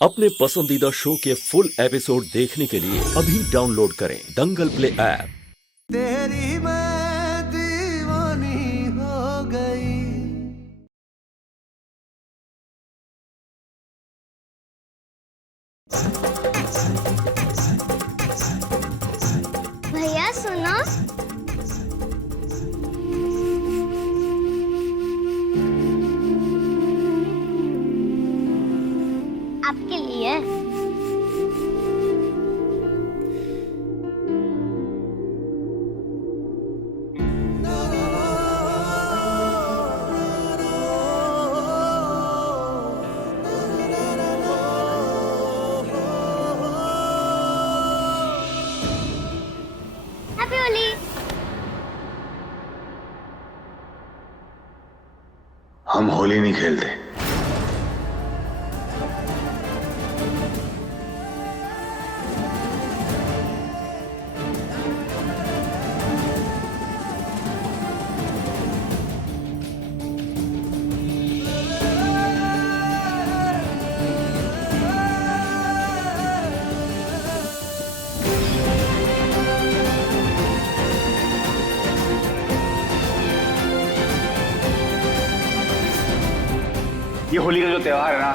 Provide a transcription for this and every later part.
अपने पसंदीदा शो के फुल एपिसोड देखने के लिए अभी डाउनलोड करें दंगल प्ले ऐप। तेरी मैं दीवानी हो गई। भैया सुनो, आपके लिए। हैप्पी होली। हम होली नहीं खेलते। ये होली का जो त्योहार है ना,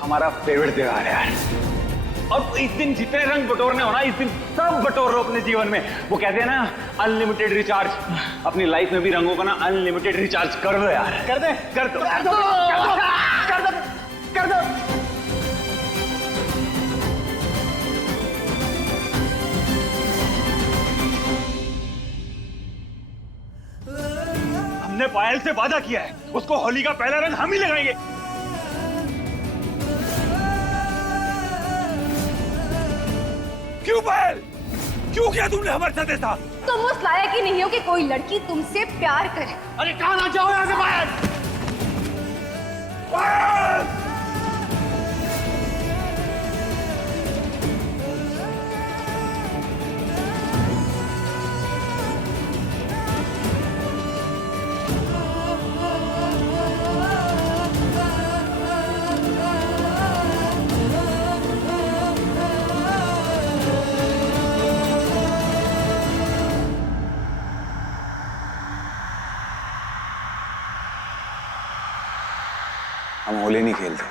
हमारा फेवरेट त्योहार है यार। और इस दिन जितने रंग बटोरने हो ना, इस दिन सब बटोर लो अपने जीवन में। वो कहते हैं ना, अनलिमिटेड रिचार्ज। अपनी लाइफ में भी रंगों का ना अनलिमिटेड रिचार्ज कर दो यार। कर दो कर दो कर दो कर दो कर दो। हमने पायल से वादा किया है, उसको होली का पहला रंग हम ही लगाएंगे। क्यों पायल, क्यों किया तुमने हमारे साथ ऐसा? तुम उस लायक ही नहीं हो कि कोई लड़की तुमसे प्यार करे। अरे कहाँ ना जाओ यहाँ से पायल। पायल! हम होली नहीं खेलते।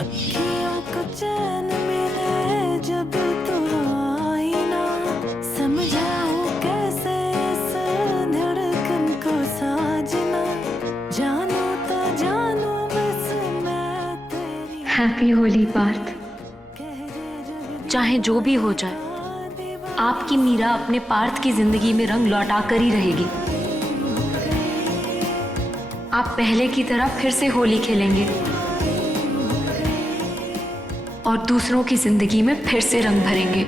अखियों को चैन मिले जब तू आई ना, समझाऊं कैसे इस धड़कन को साजना, जानू तो जानू बस मैं तेरी। हैप्पी होली पार्थ। चाहे जो भी हो जाए, आपकी मीरा अपने पार्थ की जिंदगी में रंग लौटा कर ही रहेगी। आप पहले की तरह फिर से होली खेलेंगे और दूसरों की जिंदगी में फिर से रंग भरेंगे।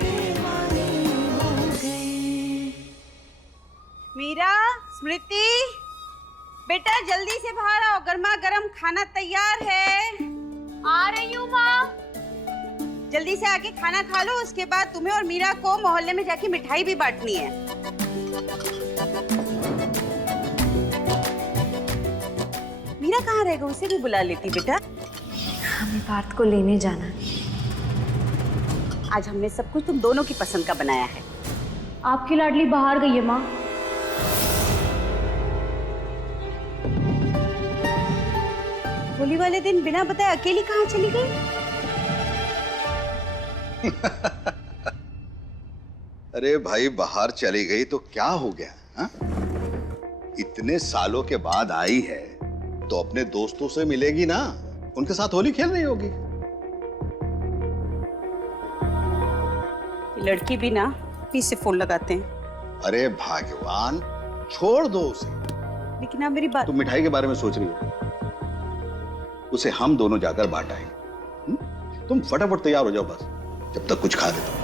मीरा, स्मृति, बेटा जल्दी से बाहर आओ, गर्मा गर्म खाना तैयार है। आ रही हूँ माँ। जल्दी से आके खाना खा लो, उसके बाद तुम्हें और मीरा को मोहल्ले में जाके मिठाई भी बांटनी है। मीरा कहाँ रहेगा, उसे भी बुला लेती बेटा। हमें पार्थ को लेने जाना है। आज हमने सब कुछ तुम दोनों की पसंद का बनाया है। आपकी लाडली बाहर गई है माँ। होली वाले दिन बिना बताए अकेली कहाँ चली गई? अरे भाई, बाहर चली गई तो क्या हो गया हा? इतने सालों के बाद आई है तो अपने दोस्तों से मिलेगी ना, उनके साथ होली खेल रही होगी। लड़की भी ना पीछे से फोन लगाते हैं। अरे भगवान, छोड़ दो उसे। लेकिन आप मेरी बात। तुम मिठाई के बारे में सोच रही हो, उसे हम दोनों जाकर बांट आएंगे। तुम फटाफट तैयार हो जाओ, बस जब तक कुछ खा देता हूं।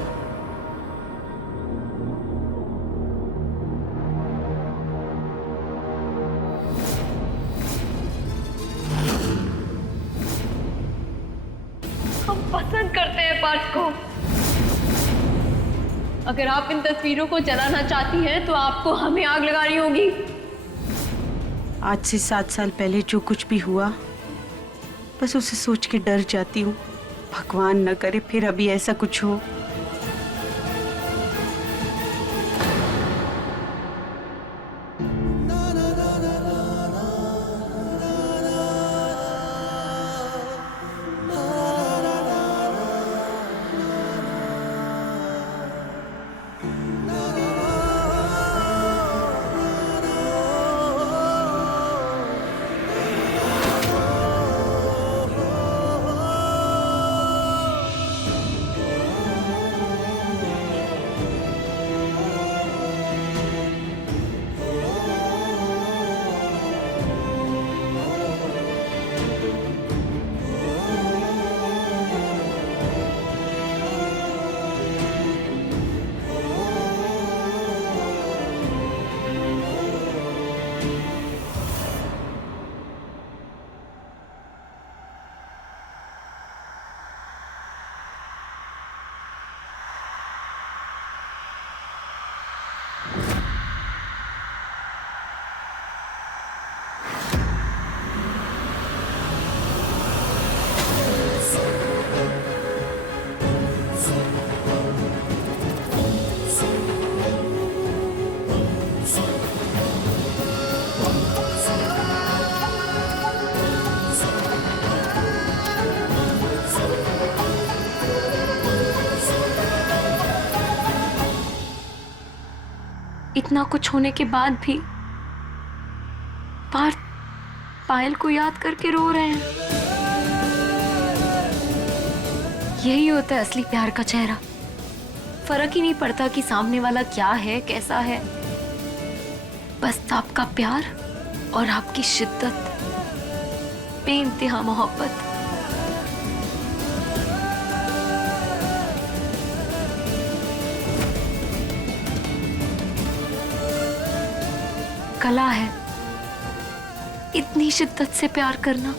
हम पसंद करते हैं पार्थ को। अगर आप इन तस्वीरों को जलाना चाहती हैं तो आपको हमें आग लगानी होगी। आज से 7 साल पहले जो कुछ भी हुआ, बस उसे सोच के डर जाती हूँ। भगवान न करे फिर अभी ऐसा कुछ हो। इतना कुछ होने के बाद भी पार्थ पायल को याद करके रो रहे हैं। यही होता है असली प्यार का चेहरा। फर्क ही नहीं पड़ता कि सामने वाला क्या है, कैसा है, बस आपका प्यार और आपकी शिद्दत, बेइंतहा मोहब्बत। कला है इतनी शिद्दत से प्यार करना,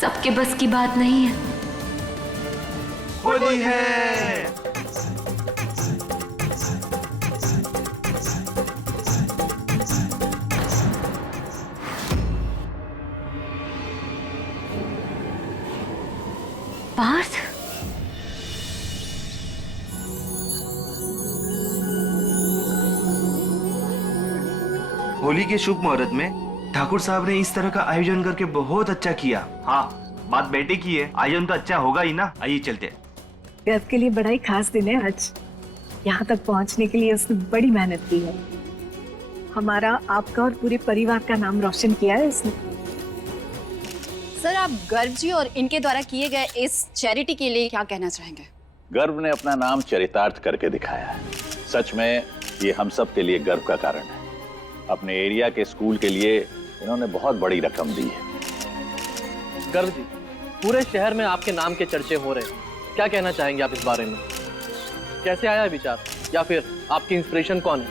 सबके बस की बात नहीं है। होली है। पार्थ, होली के शुभ मुहूर्त में ठाकुर साहब ने इस तरह का आयोजन करके बहुत अच्छा किया। हाँ, बात बेटे की है, आयोजन तो अच्छा होगा ही ना। आइए चलते। गर्व के लिए बड़ा ही खास दिन है आज। यहाँ तक पहुँचने के लिए उसने बड़ी मेहनत की है। हमारा, आपका और पूरे परिवार का नाम रोशन किया है उसने। सर, आप गर्व जी और इनके द्वारा किए गए इस चैरिटी के लिए क्या कहना चाहेंगे? गर्व ने अपना नाम चरितार्थ करके दिखाया है। सच में ये हम सब के लिए गर्व का कारण है। अपने एरिया के स्कूल के लिए इन्होंने बहुत बड़ी रकम दी है। गर्व जी, पूरे शहर में आपके नाम के चर्चे हो रहे हैं, क्या कहना चाहेंगे आप इस बारे में? कैसे आया विचार, या फिर आपकी इंस्पिरेशन कौन है?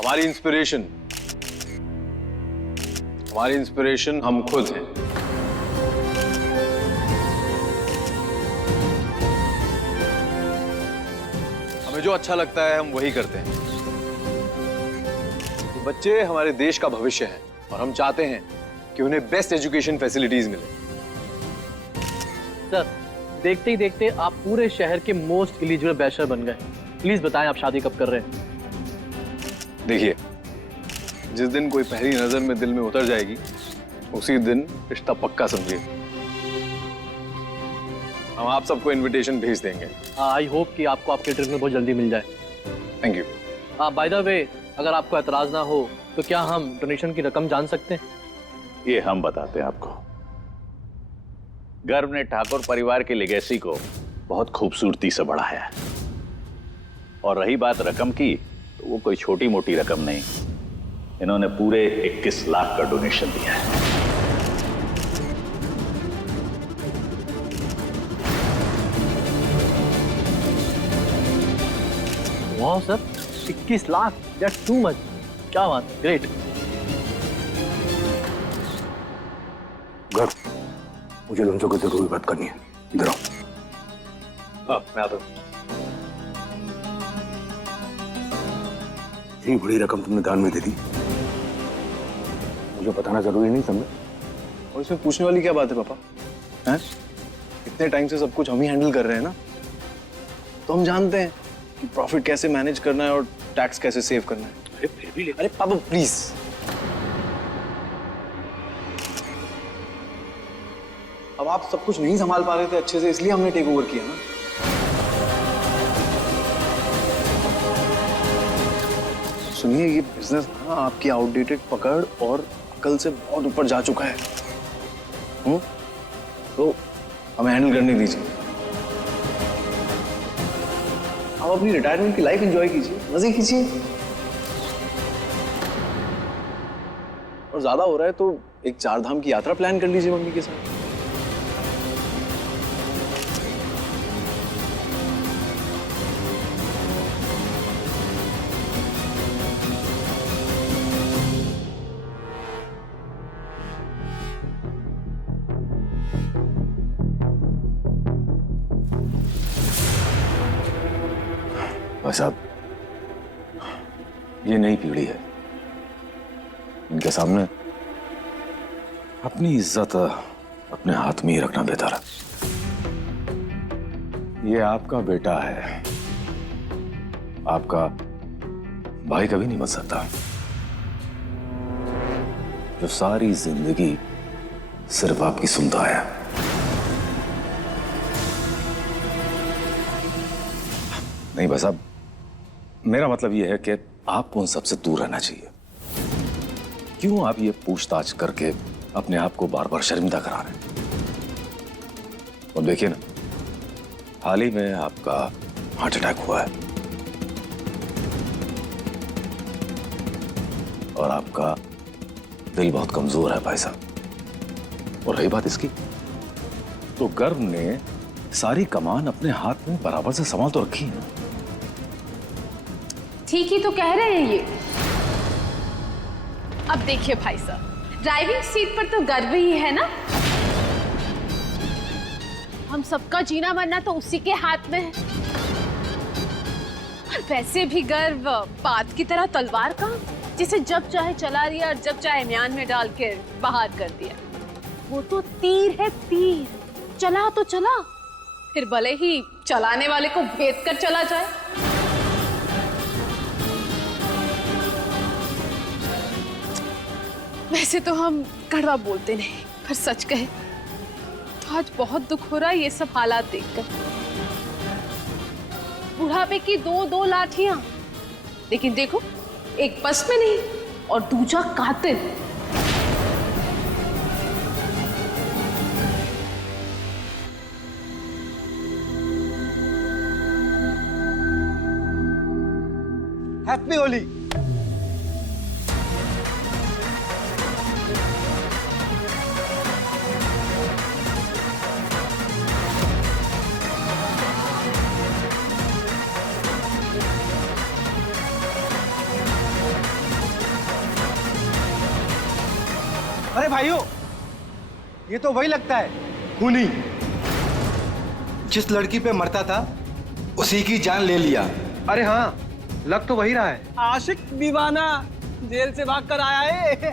हमारी इंस्पिरेशन हम खुद हैं। हमें जो अच्छा लगता है हम वही करते हैं। बच्चे हमारे देश का भविष्य हैं और हम चाहते हैं कि उन्हें बेस्ट एजुकेशन फैसिलिटीज मिले। सर, देखते ही देखते आप पूरे शहर के मोस्ट एलिजिबल बैचलर बन गए। प्लीज बताएं आप शादी कब कर रहे हैं? देखिए, जिस दिन कोई पहली नजर में दिल में उतर जाएगी उसी दिन रिश्ता पक्का समझिए। हम आप सबको इनविटेशन भेज देंगे। आई होप कि आपको आपके ट्रिप में बहुत जल्दी मिल जाए। Thank you. By the way, अगर आपको एतराज ना हो तो क्या हम डोनेशन की रकम जान सकते हैं? ये हम बताते हैं आपको। गर्व ने ठाकुर परिवार के लेगेसी को बहुत खूबसूरती से बढ़ाया है। और रही बात रकम की, तो वो कोई छोटी मोटी रकम नहीं। इन्होंने पूरे 21 लाख का डोनेशन दिया है। वाह sir, 21 lakh, that's too much. क्या बात है, ग्रेट। घर मुझे तुमसे कुछ जरूरी बात करनी है, इधर आओ। हाँ मैं आता हूँ। इतनी बड़ी रकम तुमने दान में दे दी, मुझे बताना जरूरी नहीं समझे? और इसमें पूछने वाली क्या बात है पापा? हैं? इतने टाइम से सब कुछ हम ही हैंडल कर रहे हैं ना, तो हम जानते हैं कि प्रॉफिट कैसे मैनेज करना है और टैक्स कैसे सेव करना है। अरे फिर भी अरे पापा प्लीज, अब आप सब कुछ नहीं संभाल पा रहे थे अच्छे से, इसलिए हमने टेक ओवर किया ना। सुनिए, ये बिजनेस ना आपकी आउटडेटेड पकड़ और अकल से बहुत ऊपर जा चुका है। तो हमें हैंडल करने दीजिए। आप अपनी रिटायरमेंट की लाइफ एंजॉय कीजिए, मजे कीजिए। और ज्यादा हो रहा है तो एक 4 धाम की यात्रा प्लान कर लीजिए मम्मी के साथ। भाई साहब, ये नई पीढ़ी है, इनके सामने अपनी इज्जत अपने हाथ में ही रखना बेहतर है। ये आपका बेटा है, आपका भाई कभी नहीं बन सकता, जो सारी जिंदगी सिर्फ आपकी सुनता है। नहीं भाई साहब, मेरा मतलब यह है कि आपको उन सबसे दूर रहना चाहिए। क्यों आप ये पूछताछ करके अपने आप को बार बार शर्मिंदा करा रहे हैं? और देखिए ना, हाल ही में आपका हार्ट अटैक हुआ है और आपका दिल बहुत कमजोर है भाई साहब। और रही बात इसकी, तो गर्व ने सारी कमान अपने हाथ में बराबर से संभाल तो रखी है। ठीक ही तो कह रहे हैं ये। अब देखिए भाई साहब, ड्राइविंग सीट पर तो गर्व ही है ना। हम सबका जीना मरना तो उसी के हाथ में है। और वैसे भी गर्व बात की तरह तलवार का, जिसे जब चाहे चला दिया और जब चाहे म्यान में डाल के बाहर कर दिया। वो तो तीर है, तीर। चला तो चला, फिर भले ही चलाने वाले को भेद कर चला जाए। वैसे तो हम कड़वा बोलते नहीं, पर सच कहे तो आज बहुत दुख हो रहा है ये सब हालात देखकर। बुढ़ापे की 2 लाठियां, लेकिन देखो, एक बस में नहीं और दूसरा कातिल। हैप्पी होली। अरे भाइयों, ये तो वही लगता है, खूनी। जिस लड़की पे मरता था उसी की जान ले लिया। अरे हाँ, लग तो वही रहा है। आशिक दीवाना जेल से भाग कर आया है।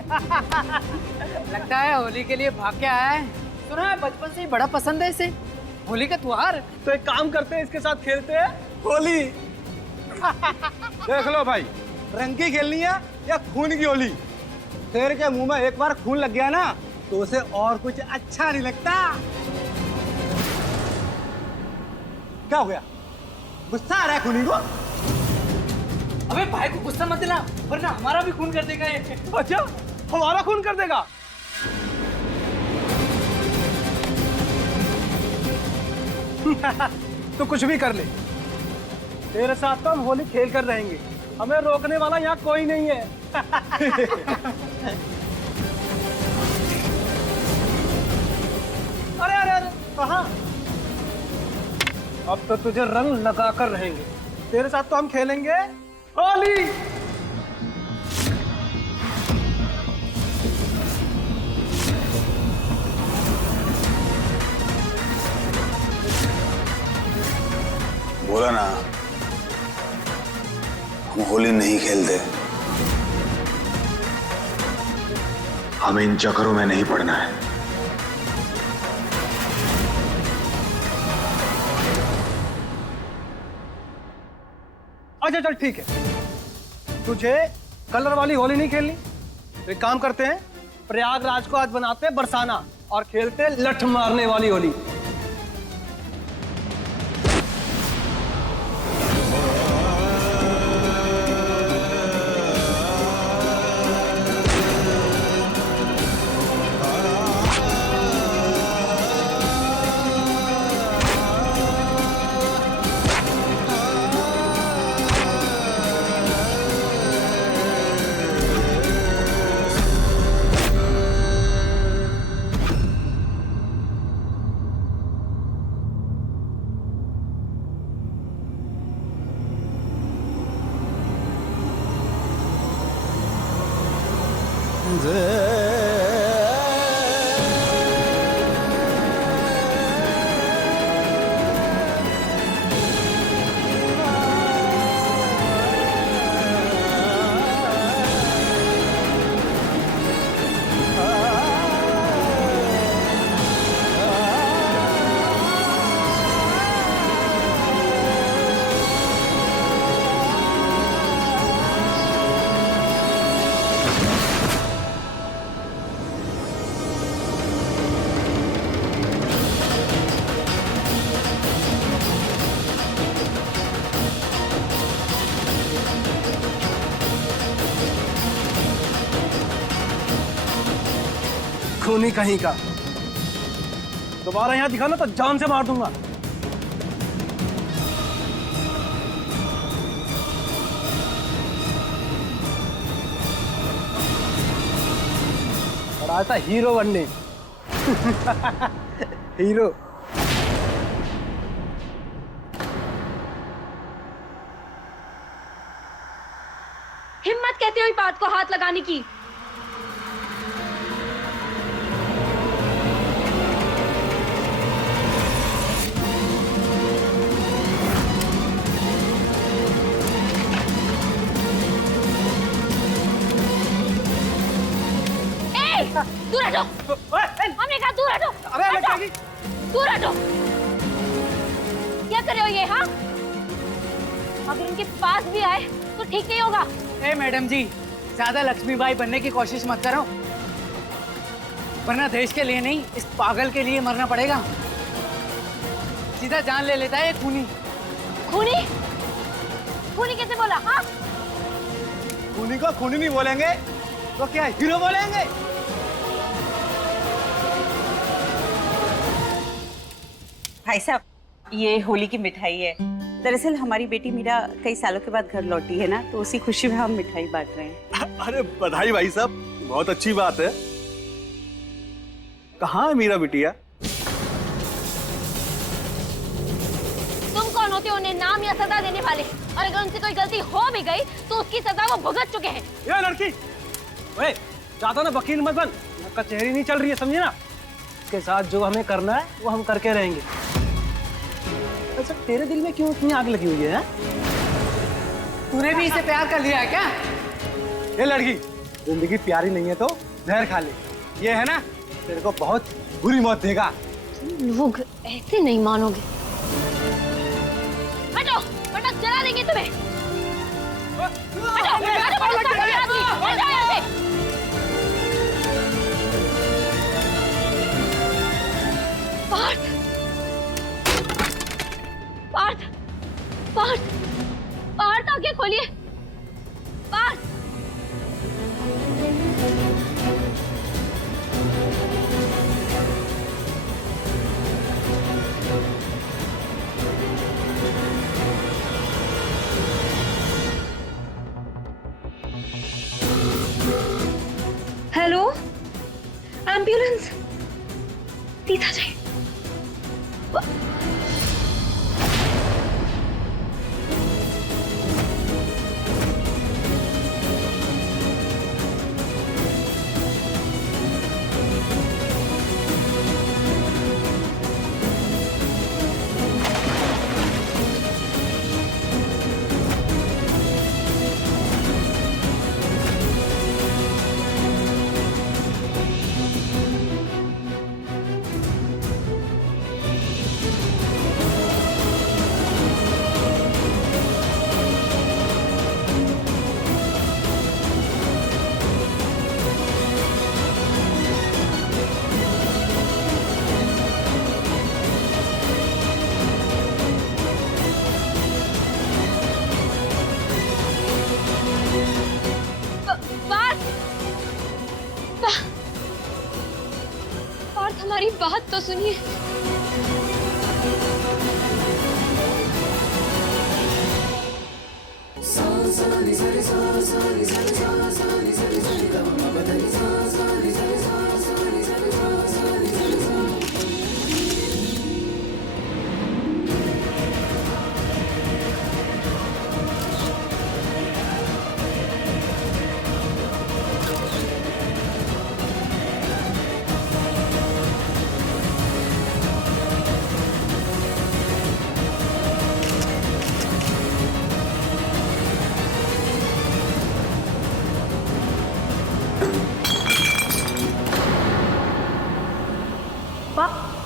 लगता है होली के लिए भाग के आया है। सुना है बचपन से ही बड़ा पसंद है इसे होली का त्योहार। तो एक काम करते हैं, इसके साथ खेलते हैं होली। देख लो भाई, रंग की खेलनी है या खून की होली। शेर के मुंह में एक बार खून लग गया ना, तो उसे और कुछ अच्छा नहीं लगता। क्या हो गया? गुस्सा आ रहा है खूनी को? अबे भाई को गुस्सा मत दिला, वरना हमारा भी खून कर देगा ये। अच्छा, हमारा खून कर देगा? तो कुछ भी कर ले, तेरे साथ तो हम होली खेल कर रहेंगे। हमें रोकने वाला यहाँ कोई नहीं है। अरे अरे अरे, कहाँ? अब तो तुझे रंग लगाकर रहेंगे। तेरे साथ तो हम खेलेंगे होली। बोला ना, हम होली नहीं खेलते। हमें इन चक्करों में नहीं पड़ना है। अच्छा चल ठीक है, तुझे कलर वाली होली नहीं खेलनी तो एक काम करते हैं, प्रयागराज को आज बनाते हैं बरसाना और खेलते हैं लठ मारने वाली होली। खूनी कहीं का, दोबारा यहाँ दिखा ना तो जान से मार दूंगा। और आता हीरो बनने। हीरो। हिम्मत कहते हो इस बात को हाथ लगाने की? दूर हटो! हमने कहा दूर हटो! अरे दूर हटो! क्या कर रहे हो ये? हाँ, अगर उनके पास भी आए तो ठीक नहीं होगा। ए मैडम जी, ज्यादा लक्ष्मीबाई बनने की कोशिश मत करो, वरना देश के लिए नहीं, इस पागल के लिए मरना पड़ेगा। सीधा जान ले लेता है ये खूनी। खूनी? खूनी कैसे बोला? हाँ, खूनी को खूनी नहीं बोलेंगे तो क्या हीरो बोलेंगे? भाई साहब, ये होली की मिठाई है। दरअसल हमारी बेटी मीरा कई सालों के बाद घर लौटी है ना, तो उसी खुशी में हम मिठाई बांट रहे हैं। अरे बधाई भाई साहब, बहुत अच्छी बात है। कहाँ है मीरा बिटिया? तुम कौन होते हो उन्हें नाम या सजा देने वाले? और अगर उनसे कोई गलती हो भी गई तो उसकी सजा वो भुगत चुके हैं। ये लड़की, ओए, ज्यादा ना वकील मत बन, कचहरी नहीं चल रही है, समझे ना? इसके साथ जो हमें करना है वो हम करके रहेंगे। अच्छा, तेरे दिल में क्यों इतनी आग लगी हुई है? तूने भी इसे प्यार कर लिया है क्या? ये लड़की, जिंदगी प्यारी नहीं है तो जहर खा ले। ये है ना, तेरे को बहुत बुरी मौत देगा। लोग ऐसे नहीं मानोगे। हटो, वरना जला देंगे तुम्हें। हटो, हटो यहाँ से। पार्थ, पार्थ, पार्थ, पार्थ, आंखें खोलिए। Parth, hello, ambulance. सीधा जाइए। हमारी बात तो सुनिए।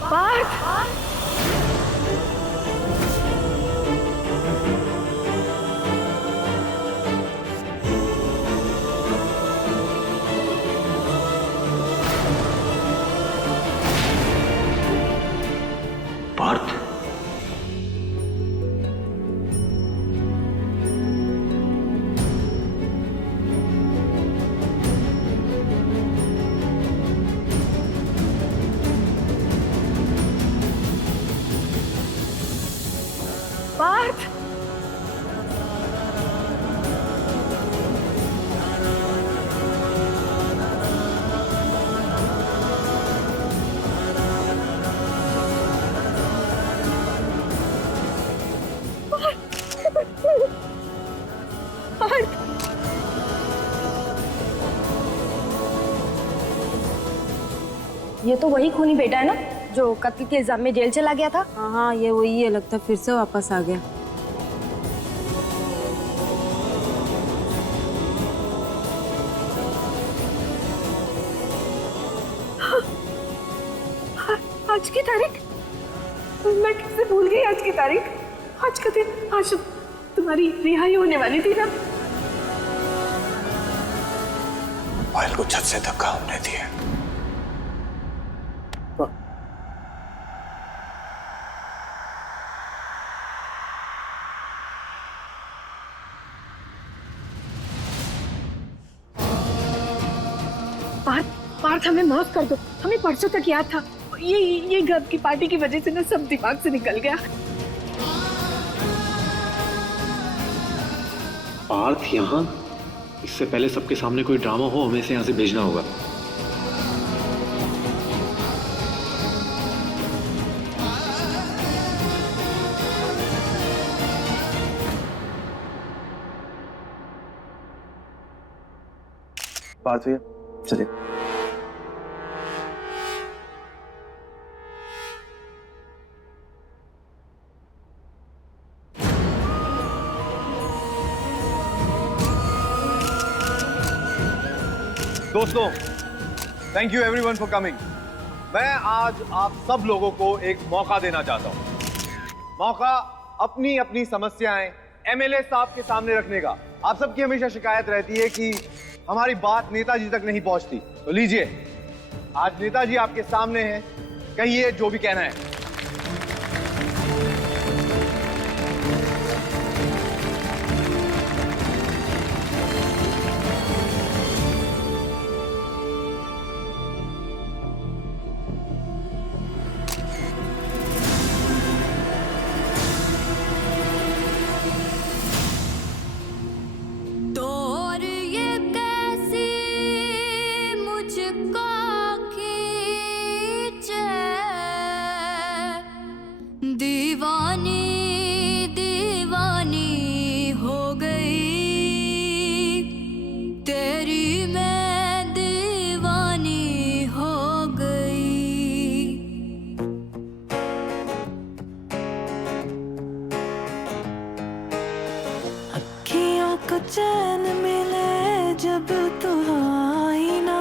पार्थ, पार्थ, ये तो वही खूनी बेटा है ना जो कत्ल के इल्जाम में जेल चला गया था। हाँ हाँ, ये वही है, लगता फिर से वापस आ गया। आज की तारीख, मैं कैसे भूल गई आज की तारीख। आज का दिन, आज तुम्हारी रिहाई होने वाली थी ना। मोबाइल को छत से धक्का होने दिया। पार्थ, हमें माफ कर दो। हमें परसों तक याद था। ये घर की पार्टी की वजह से ना सब दिमाग से निकल गया। पार्थ यहाँ? इससे पहले सबके सामने कोई ड्रामा हो, हमें इसे यहाँ से भेजना होगा। पार्थ भैया चलिए। दोस्तों, thank you everyone for coming. मैं आज आप सब लोगों को एक मौका देना चाहता हूं। मौका अपनी अपनी समस्याएं एमएलए साहब के सामने रखने का। आप सबकी हमेशा शिकायत रहती है कि हमारी बात नेताजी तक नहीं पहुंचती, तो लीजिए, आज नेताजी आपके सामने हैं, कहिए जो भी कहना है। चैन मिले जब तो आई ना,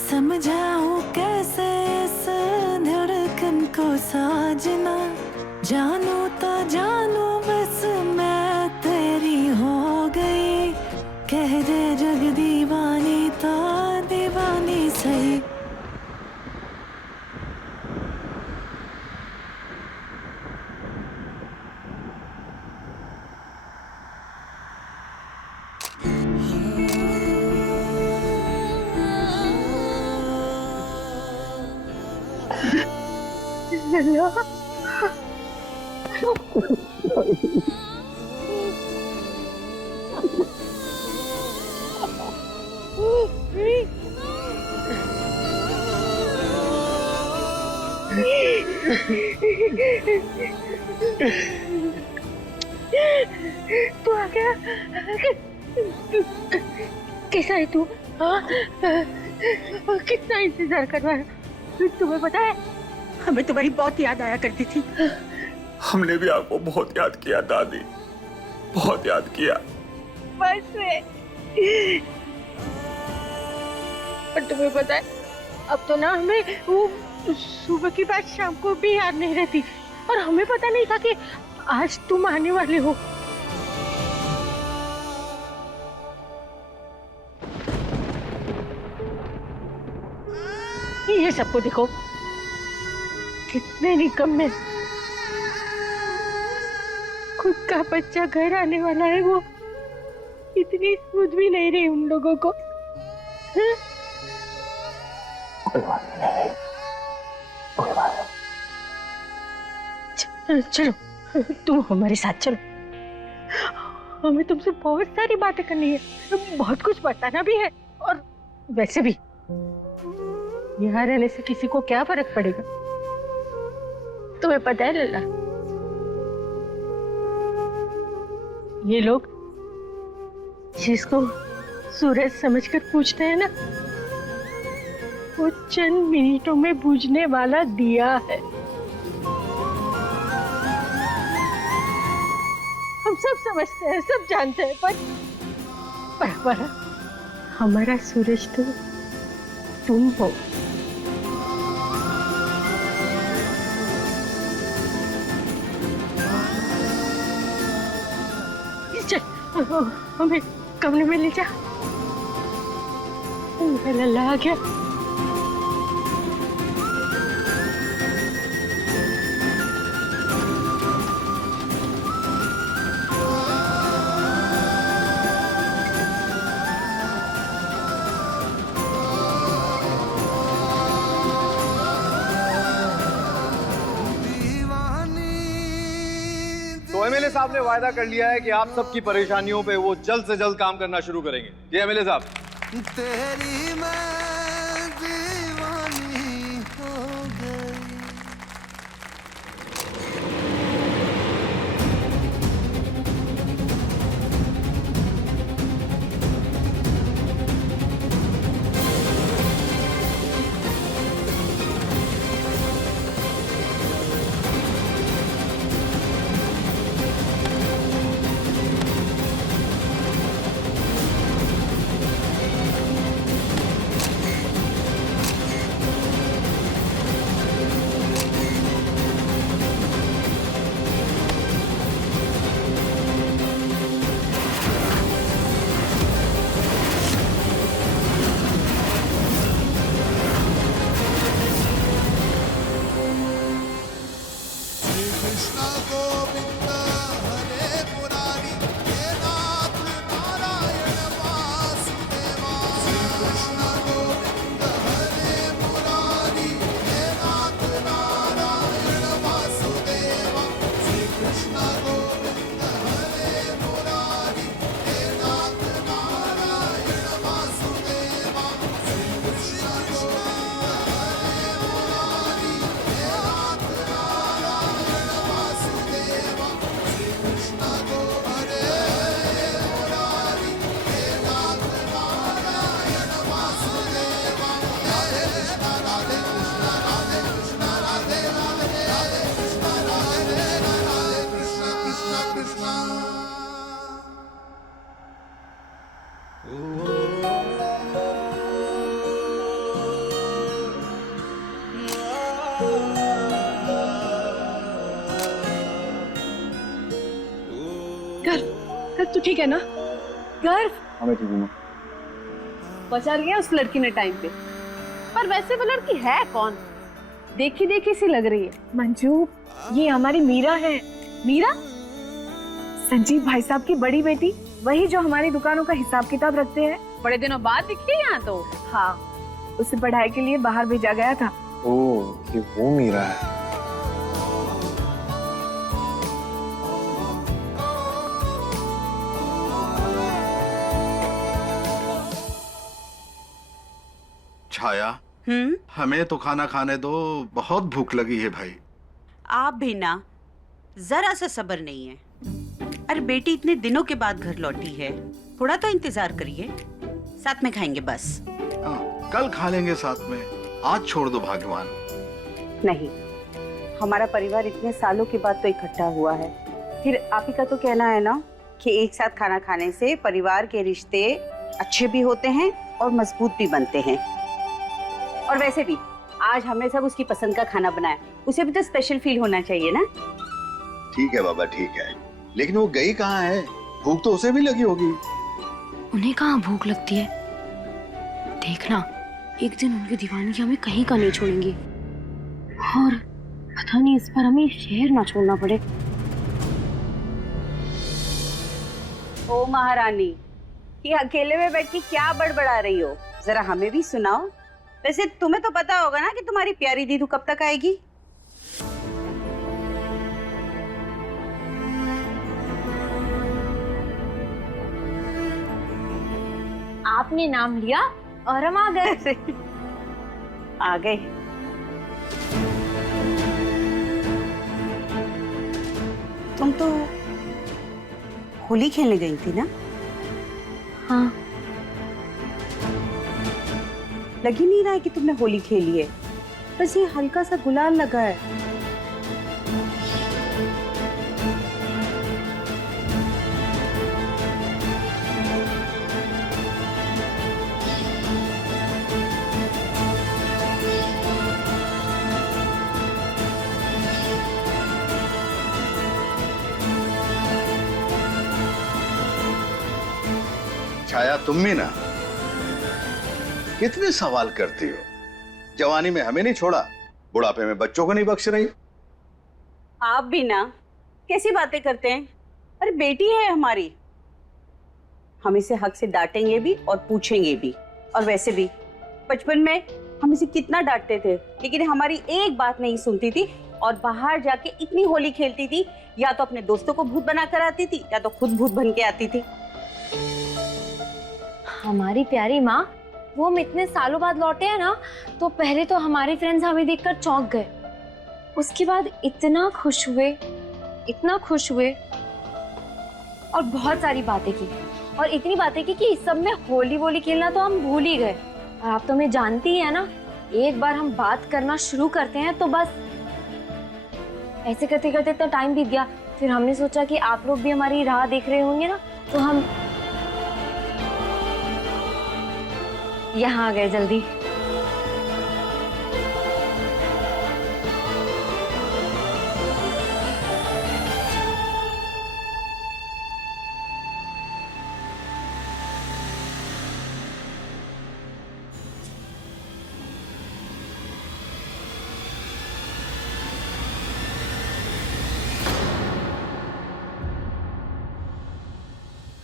समझाऊं कैसे इस धड़कन को साजना। जानू तो जानू बस मैं तेरी हो गई, कह दे जग दीवानी तो दीवानी सही। तू आ गया? कैसा है तू? हाँ? कितना इंतजार करवाया? तुम्हें पता है हमें तुम्हारी बहुत याद आया करती थी। हमने भी आपको बहुत याद किया दादी, बहुत याद किया। बस में। पर तुम्हें पता है अब तो ना हमें वो सुबह की बात शाम को भी याद नहीं रहती, और हमें पता नहीं था कि आज तुम आने वाले हो। ये सबको देखो, कितने निकम्मे। खुद का बच्चा घर आने वाला है, वो इतनी सूझ भी नहीं रही उन लोगों को। कोई बात नहीं, कोई बात नहीं। चलो तुम हमारे साथ चलो, हमें तुमसे बहुत सारी बातें करनी है, बहुत कुछ बताना भी है। और वैसे भी यहाँ रहने से किसी को क्या फर्क पड़ेगा? तुम्हें पता है लल्ला, ये लोग जिसको सूरज समझकर पूछते हैं ना, वो चंद मिनटों में बुझने वाला दिया है। हम सब समझते हैं, सब जानते हैं, पर हमारा सूरज तो तुम हो। चल हमें कमरे में ले जा। लल्ला आ गया। तो एमएलए साहब ने वायदा कर लिया है कि आप सबकी परेशानियों पे वो जल्द से जल्द काम करना शुरू करेंगे। जी एमएलए साहब। तेरी मैं दीवानी हो गई। तू ठीक है ना? गर्व हमें ठीक हूँ। बचा लिया उस लड़की ने टाइम पे। पर वैसे वो लड़की है कौन? देखी देखी सी लग रही है। मंजू, ये हमारी मीरा है। मीरा? संजीव भाई साहब की बड़ी बेटी, वही जो हमारी दुकानों का हिसाब किताब रखते हैं। बड़े दिनों बाद दिखी यहाँ तो। हाँ, उसे पढ़ाई के लिए बाहर भेजा गया था। ओह, ये वो मीरा है। छाया, हमें तो खाना खाने दो, बहुत भूख लगी है भाई। आप भी ना, जरा सा सब्र नहीं है। अरे बेटी इतने दिनों के बाद घर लौटी है, थोड़ा तो इंतजार करिए, साथ में खाएंगे बस। कल खा लेंगे साथ में, आज छोड़ दो भाग्यवान। नहीं, हमारा परिवार इतने सालों के बाद तो इकट्ठा हुआ है। फिर आप ही का तो कहना है ना कि एक साथ खाना खाने से परिवार के रिश्ते अच्छे भी होते हैं और मजबूत भी बनते हैं। और वैसे भी आज हमने सब उसकी पसंद का खाना बनाया, उसे भी तो स्पेशल फील होना चाहिए ना। ठीक है बाबा, ठीक है, लेकिन वो गई कहाँ है? भूख तो उसे भी लगी होगी। उन्हें कहाँ भूख लगती है? देखना, एक दिन उनकी दीवानगी हमें कहीं का नहीं छोड़ेंगे। और पता नहीं इस पर हमें शहर ना छोड़ना पड़े। ओ महारानी, ये अकेले में बैठ के क्या बड़बड़ा रही हो? जरा हमें भी सुनाओ। वैसे तुम्हें तो पता होगा ना कि तुम्हारी प्यारी दीदू कब तक आएगी? आपने नाम लिया और हम आ गए। आ गए। तुम तो होली खेलने गई थी ना? हाँ। लग ही नहीं रहा है कि तुमने होली खेली है, बस ये हल्का सा गुलाल लगा है। छाया, तुम भी ना कितने सवाल करती हो। जवानी में हमें नहीं छोड़ा, बुढ़ापे में बच्चों को नहीं बख्श रही। आप भी ना कैसी बातें करते हैं? अरे बेटी है हमारी, हम इसे हक से डांटेंगे भी और पूछेंगे भी। और वैसे भी बचपन में हम इसे कितना डांटते थे, लेकिन हमारी एक बात नहीं सुनती थी और बाहर जाके इतनी होली खेलती थी। या तो अपने दोस्तों को भूत बना कर आती थी या तो खुद भूत बन के आती थी। हमारी प्यारी माँ, वो हम इतने सालों बाद लौटे हैं ना, तो पहले तो हमारे फ्रेंड्स हमें देखकर चौंक गए। उसके बाद इतना खुश हुए, इतना खुश हुए और बहुत सारी बातें की। और इतनी बातें की कि इस सब में होली वोली खेलना तो हम भूल ही गए। और आप तो हमें जानती ही है ना, एक बार हम बात करना शुरू करते हैं तो बस ऐसे करते करते तो टाइम बीत गया। फिर हमने सोचा कि आप लोग भी हमारी राह देख रहे होंगे ना, तो हम यहाँ आ गए जल्दी।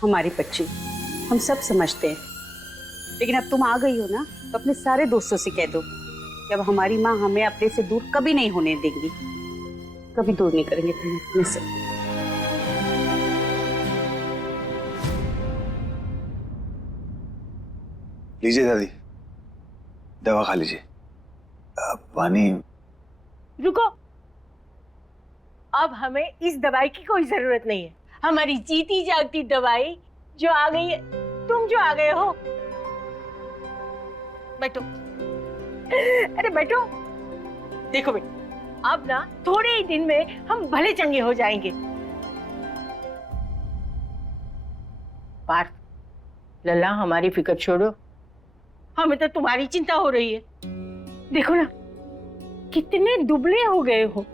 हमारी बच्ची, हम सब समझते हैं, लेकिन अब तुम आ गई हो ना, तो अपने सारे दोस्तों से कह दो कि अब हमारी माँ हमें अपने से दूर कभी नहीं होने देंगी, कभी दूर नहीं करेंगे तुम्हें अपने से। लीजिए दादी, दवा खा लीजिए। पानी। रुको, अब हमें इस दवाई की कोई जरूरत नहीं है। हमारी जीती जागती दवाई जो आ गई है, तुम जो आ गए हो। बैठो, अरे बैठो। देखो बेटा, अब ना थोड़े ही दिन में हम भले चंगे हो जाएंगे। पार्थ, लल्ला, हमारी फिक्र छोड़ो, हमें तो तुम्हारी चिंता हो रही है। देखो ना, कितने दुबले हो गए हो।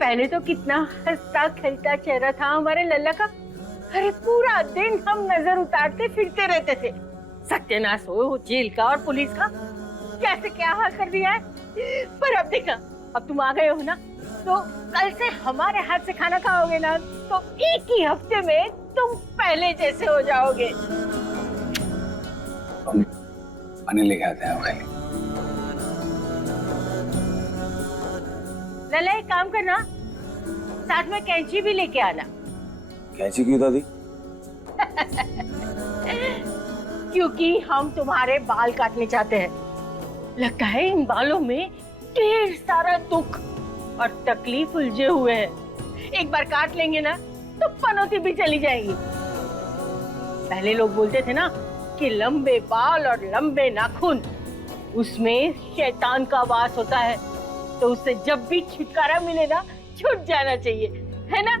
पहले तो कितना हंसता खेलता चेहरा था हमारे लल्ला का। अरे पूरा दिन हम नजर उतारते फिरते रहते थे। सत्यानाश हो जेल का और पुलिस का, कैसे क्या हाल कर दिया है। पर अब देखा, अब तुम आ गए हो ना, तो कल से हमारे हाथ से खाना खाओगे ना, तो एक ही हफ्ते में तुम पहले जैसे हो जाओगे। पानी लेके आते हैं खाली। लल्ला, एक काम करना, साथ में कैंची भी लेके आना। कैंची क्यों दादी? क्योंकि हम तुम्हारे बाल काटने चाहते हैं। लगता है इन बालों में ढेर सारा दुख और तकलीफ उलझे हुए हैं। एक बार काट लेंगे ना तो पनौती भी चली जाएगी। पहले लोग बोलते थे ना कि लंबे बाल और लंबे नाखून, उसमें शैतान का वास होता है, तो उससे जब भी छुटकारा मिले ना छूट जाना चाहिए, है ना?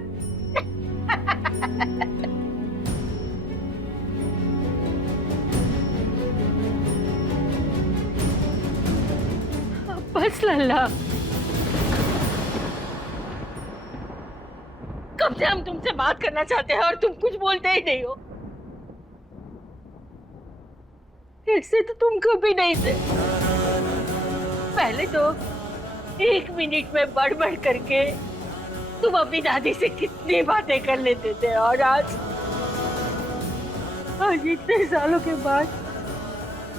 बस लल्ला, कब से हम तुमसे बात करना चाहते हैं और तुम कुछ बोलते ही नहीं हो। ऐसे तो तुम कभी नहीं थे। पहले तो 1 मिनट में बढ़ करके तुम अपनी दादी से कितनी बातें कर लेते थे, और आज इतने सालों के बाद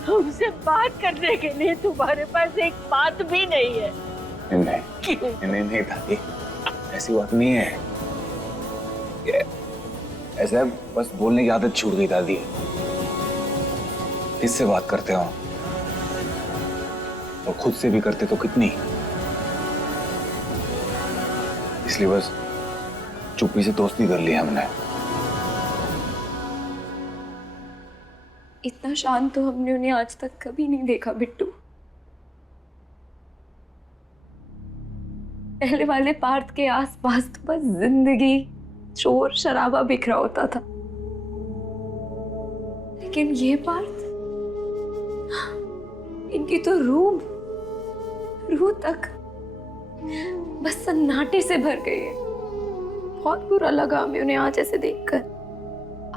हमसे बात करने के लिए तुम्हारे पास एक बात भी नहीं है। नहीं दादी, ऐसी बात नहीं है। ऐसा बस बोलने की आदत छूट गई दादी। किससे बात करते हो और खुद से भी करते तो कितनी, इसलिए बस चुप्पी से दोस्ती कर ली हमने। इतना शांत तो हमने उन्हें आज तक कभी नहीं देखा बिट्टू। पहले वाले पार्थ के आसपास तो बस जिंदगी, शोर शराबा बिखरा होता था, लेकिन ये पार्थ, इनकी तो रूह तक बस सन्नाटे से भर गई है। बहुत बुरा लगा हमें उन्हें आज ऐसे देखकर।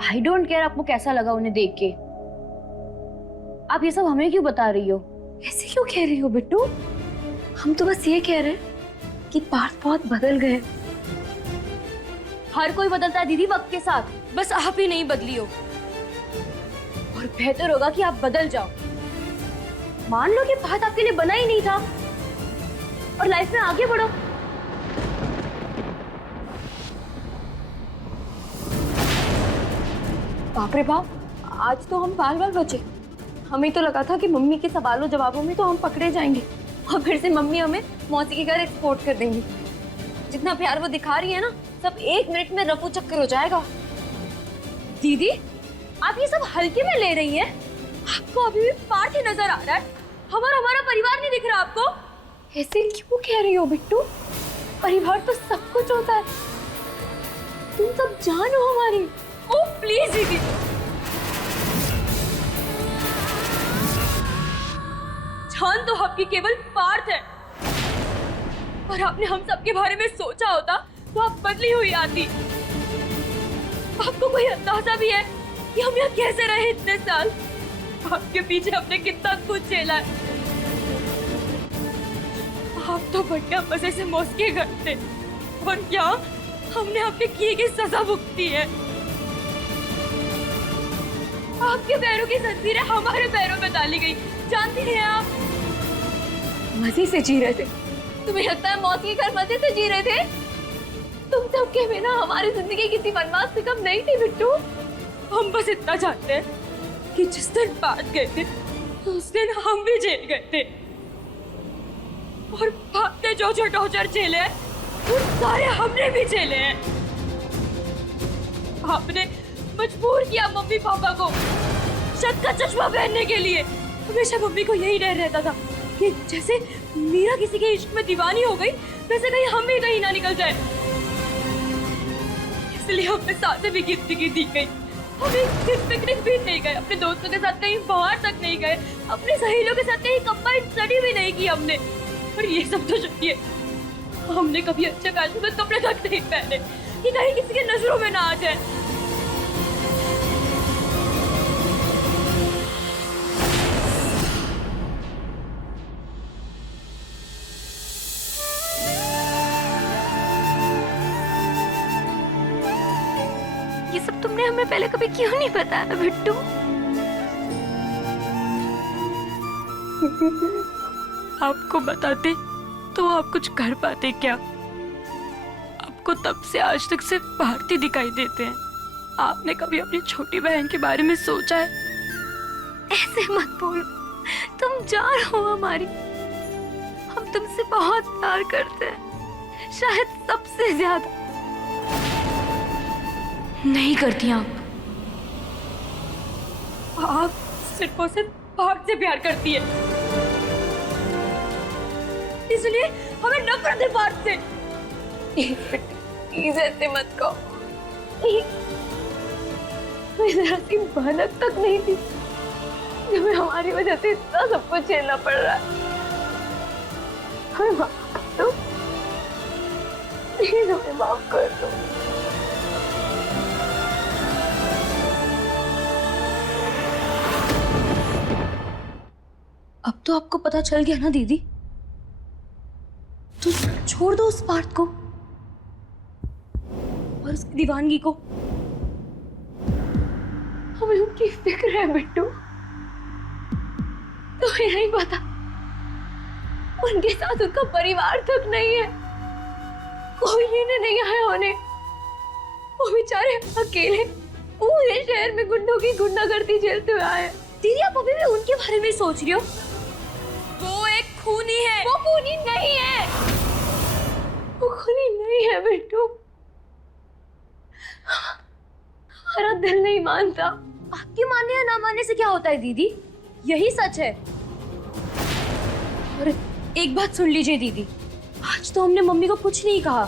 आई डोंट केयर आपको कैसा लगा उन्हें देख के। आप ये सब हमें क्यों बता रही हो? ऐसे क्यों कह रही हो बिट्टू? हम तो बस ये कह रहे हैं कि पार्थ बहुत बदल गए। हर कोई बदलता है दीदी वक्त के साथ, बस आप ही नहीं बदली हो। और बेहतर होगा कि आप बदल जाओ। मान लो कि पार्थ आपके लिए बना ही नहीं था और लाइफ में आगे बढ़ो। बाप रे बाप, आज तो हम बाल बचे। हमें तो लगा था कि मम्मी के सवालों जवाबों में तो हम पकड़े जाएंगे और फिर से मम्मी हमें मौसी के घर एक्सपोर्ट कर देंगी। जितना प्यार वो दिखा रही है ना, सब 1 मिनट में रफू चक्कर हो जाएगा। दीदी, आप ये सब हल्के में ले रही हैं? आपको अभी भी पार्थ ही नजर आ रहा है, हमारा परिवार नहीं दिख रहा आपको? ऐसे क्यों कह रही हो बिट्टू? परिवार तो सब कुछ होता है। तुम सब जान हो हमारी। ओह प्लीज दीदी, जान तो आपकी केवल पार्थ है, और आपने हम सबके बारे में सोचा होता तो आप बदली हुई आती। आपको कोई अंदाजा भी है कि हम यहाँ कैसे रहे इतने साल? आपके पीछे हमने कितना कुछ झेला है। आप तो बढ़िया मजे से मौसी के घर थे, और यहाँ हमने आपके किए की सजा भुगती है। आपके पैरों की जंजीरें हमारे पैरों में डाली गई, जानती हैं आप? मजे से जी रहे थे। तुम्हें लगता है मौसी के घर मजे से जी रहे थे? तुम सबके बिना हमारी जिंदगी किसी वनवास से कम नहीं थी बिट्टू। हम बस इतना जानते हैं कि जिस दिन बात गए थे उस दिन हम भी जेल गए थे, और बात ने जो जो टॉर्चर झेले हैं वो सारे हमने भी झेले हैं। आपने मजबूर किया मम्मी पापा को शक का चश्मा पहनने के लिए। हमेशा मम्मी को यही डर रहता था कि जैसे मीरा किसी के इश्क में दीवानी हो गई, वैसे कहीं हम भी कहीं ना निकल जाए। इसलिए हमने साथ भी गिफ्टी दी गई। हम एक पिकनिक भी नहीं गए, अपने दोस्तों के साथ कहीं बाहर तक नहीं गए, अपने सहेलियों के साथ कहीं कंबाइंड स्टडी भी नहीं की हमने। और ये सब तो छुट्टिए, हमने कभी अच्छे फैशनेबल कपड़े तक नहीं पहने कि कहीं किसी के नजरों में ना आ जाए। ये सब तुमने हमें पहले कभी क्यों नहीं बताया बिट्टू? आपको बताते तो आप कुछ कर पाते क्या? आपको तब से आज तक सिर्फ भारती दिखाई देते हैं। आपने कभी अपनी छोटी बहन के बारे में सोचा है? ऐसे मत बोल। तुम जान हो हमारी, हम तुमसे बहुत प्यार करते हैं, शायद सबसे ज्यादा। नहीं करती आप सिर्फ और सिर्फ भाग से प्यार करती है, इसलिए हमें नफरत है भाग से। प्लीज ऐसे मत कहो, जरा सी भनक तक नहीं थी, हमें हमारी वजह से इतना सब कुछ झेलना पड़ रहा है। हमें माफ कर दो, प्लीज हमें माफ कर दो। अब तो आपको पता चल गया ना दीदी, तो छोड़ दो उस पार्थ को और उसकी दीवानगी को। हमें उनकी फिक्र है बिट्टू, तुम्हें नहीं पता उनके साथ उनका परिवार तक नहीं है, कोई लेने नहीं आया उन्हें। वो बेचारे अकेले पूरे शहर में गुंडों की गुंडागर्दी झेलते हुए आए। दीदी आप अभी भी उनके बारे में सोच रही हो? वो एक खूनी है। वो खूनी नहीं है, वो खूनी नहीं है बिट्टू, हमारा दिल नहीं मानता। आपके मानने या ना मानने से क्या होता है दीदी, यही सच है। और एक बात सुन लीजिए दीदी, आज तो हमने मम्मी को कुछ नहीं कहा,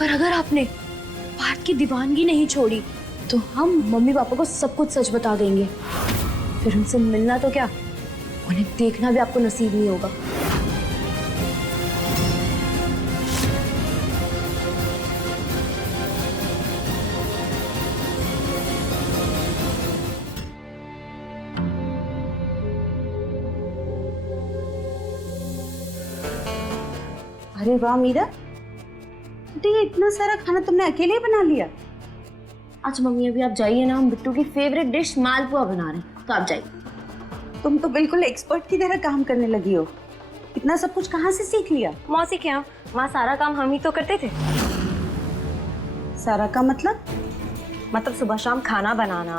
पर अगर आपने पार्थ की दीवानगी नहीं छोड़ी तो हम मम्मी पापा को सब कुछ सच बता देंगे। फिर उनसे मिलना तो क्या, उन्हें देखना भी आपको नसीब नहीं होगा। अरे वाह मीरा, तो ये इतना सारा खाना तुमने अकेले बना लिया? आज मम्मी अभी आप जाइए ना, हम बिट्टू की फेवरेट डिश मालपुआ बना रहे हैं, तो आप जाइए। तुम तो बिल्कुल एक्सपर्ट की तरह काम करने लगी हो, इतना सब कुछ कहाँ से सीख लिया? मौसी के यहाँ, वहाँ सारा काम हम ही तो करते थे। सारा का मतलब? मतलब सुबह शाम खाना बनाना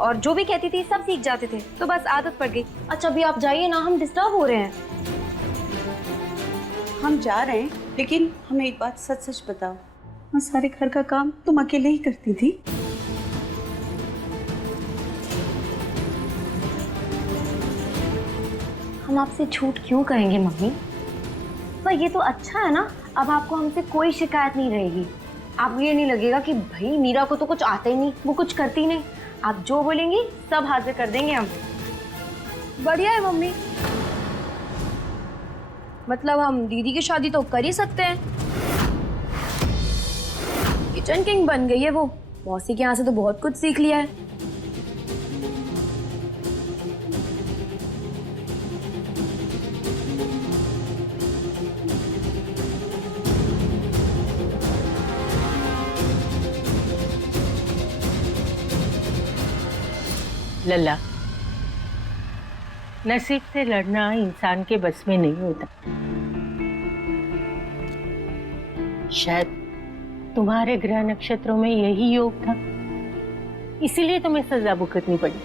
और जो भी कहती थी सब सीख जाते थे, तो बस आदत पड़ गई। अच्छा अभी आप जाइए ना, हम डिस्टर्ब हो रहे हैं। हम जा रहे हैं, लेकिन हमें एक बात सच सच बताओ, वो सारे घर का काम तुम अकेले ही करती थी? हम आपसे झूठ क्यों कहेंगे मम्मी, पर ये तो अच्छा है ना, अब आपको हमसे कोई शिकायत नहीं रहेगी। आपको ये नहीं लगेगा कि भाई मीरा को तो कुछ आता ही नहीं, वो कुछ करती नहीं। आप जो बोलेंगी सब हाजिर कर देंगे हम। बढ़िया है मम्मी, मतलब हम दीदी की शादी तो कर ही सकते हैं। किचन किंग बन गई है वो, मौसी के यहाँ से तो बहुत कुछ सीख लिया है। लल्ला, नसीब से लड़ना इंसान के बस में नहीं होता। शायद तुम्हारे ग्रह नक्षत्रों में यही योग था, इसीलिए तुम्हें सजा भुगतनी पड़ी।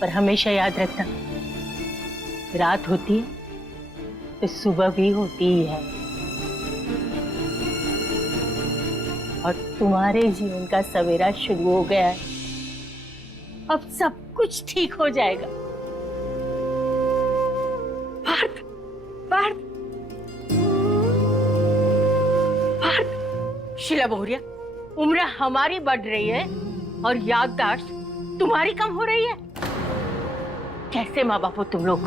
पर हमेशा याद रखना, रात होती है तो सुबह भी होती ही है, और तुम्हारे जीवन का सवेरा शुरू हो गया है। अब सब कुछ ठीक हो जाएगा। पार्थ, पार्थ, पार्थ। शीला बहुरिया, उम्र हमारी बढ़ रही है और याददाश्त तुम्हारी कम हो रही है। कैसे माँ बाप हो तुम लोग?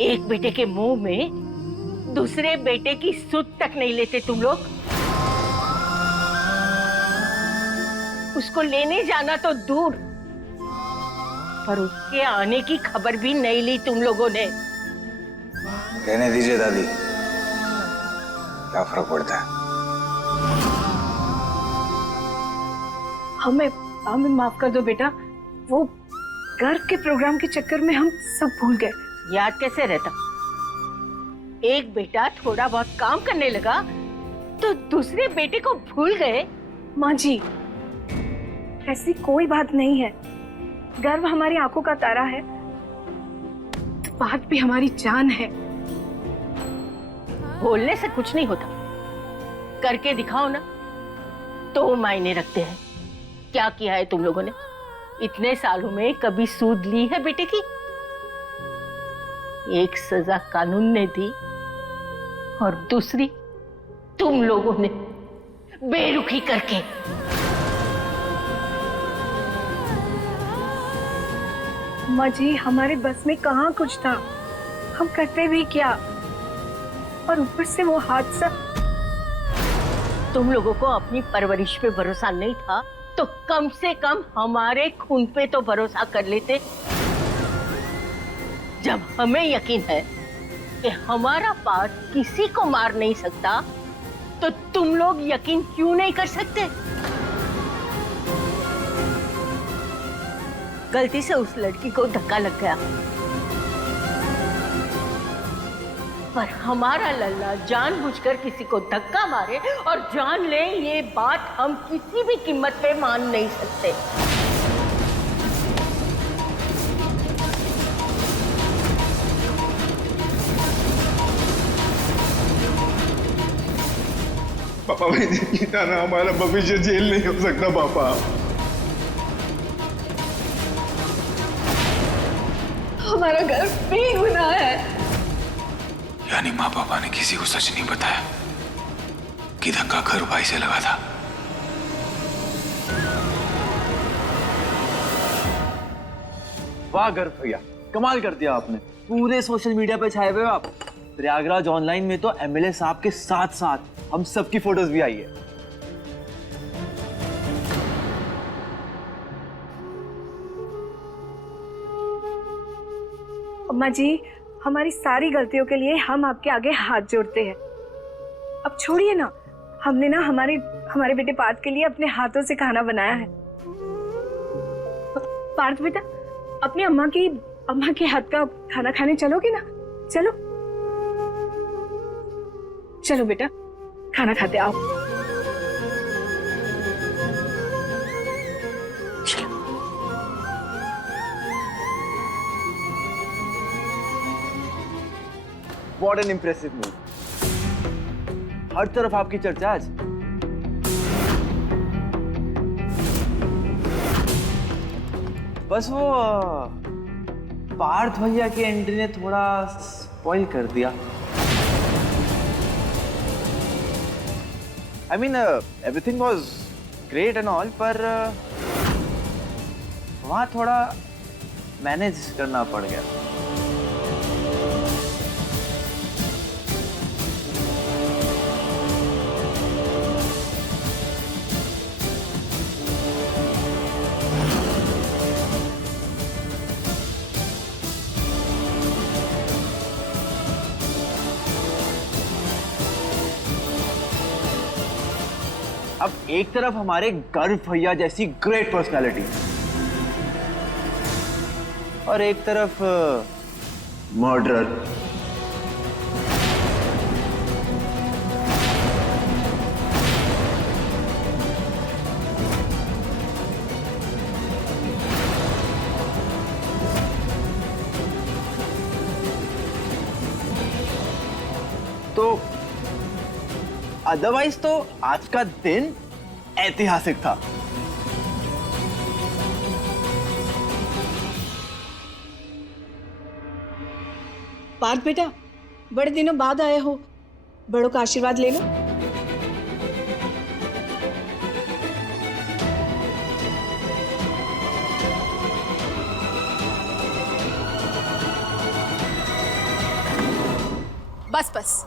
एक बेटे के मुंह में दूसरे बेटे की सुध तक नहीं लेते तुम लोग। उसको लेने जाना तो दूर, पर उसके आने की खबर भी नहीं ली तुम लोगों ने। कहने दीजिए दादी, क्या फर्क पड़ता है? हमें माफ कर दो बेटा, वो घर के प्रोग्राम के चक्कर में हम सब भूल गए। याद कैसे रहता? एक बेटा थोड़ा बहुत काम करने लगा तो दूसरे बेटे को भूल गए। माँ जी, ऐसी कोई बात नहीं है, गर्व हमारी आंखों का तारा है। बात भी हमारी जान है। बोलने से कुछ नहीं होता, करके दिखाओ ना तो मायने रखते हैं। क्या किया है तुम लोगों ने? इतने सालों में कभी सूद ली है बेटे की? एक सजा कानून ने दी और दूसरी तुम लोगों ने बेरुखी करके। अम्मा जी, हमारे बस में कहाँ कुछ था, हम करते भी क्या, और ऊपर से वो हादसा। तुम लोगों को अपनी परवरिश पे भरोसा नहीं था तो कम से कम हमारे खून पे तो भरोसा कर लेते। जब हमें यकीन है कि हमारा पार्ट किसी को मार नहीं सकता तो तुम लोग यकीन क्यों नहीं कर सकते? गलती से उस लड़की को धक्का लग गया, पर हमारा लल्ला जानबूझकर किसी को धक्का मारे और जान ले, ये बात हम किसी भी कीमत पे मान नहीं सकते। पापा मैंने किया ना, हमारा भविष्य जेल नहीं हो सकता पापा। हमारा घर बेगुनाह है। यानी माँ पापा ने किसी को सच नहीं बताया कि धक्का घर भाई से लगा था। वाह गर्व भैया, कमाल कर दिया आपने। पूरे सोशल मीडिया पे छाए हुए हो आप। प्रयागराज ऑनलाइन में तो एमएलए साहब के साथ साथ हम सबकी फोटोज भी आई है। अम्मा जी, हमारी सारी गलतियों के लिए हम आपके आगे हाथ जोड़ते हैं। अब छोड़िए ना, हमने ना हमारे बेटे पार्थ के लिए अपने हाथों से खाना बनाया है। पार्थ बेटा, अपनी अम्मा के हाथ का खाना खाने चलोगे ना? चलो चलो बेटा, खाना खाते आओ। What an impressive move. हर तरफ आपकी चर्चा आज। बस वो पार्थ भैया की एंट्री ने थोड़ा स्पॉइल कर दिया। I mean, everything was great and all, पर वहाँ थोड़ा मैनेज करना पड़ गया। अब एक तरफ हमारे गर्व भैया जैसी ग्रेट पर्सनालिटी और एक तरफ मर्डरर। तो अदरवाइज तो आज का दिन ऐतिहासिक था। पार्थ बेटा, बड़े दिनों बाद आए हो, बड़ों का आशीर्वाद ले लो। बस बस,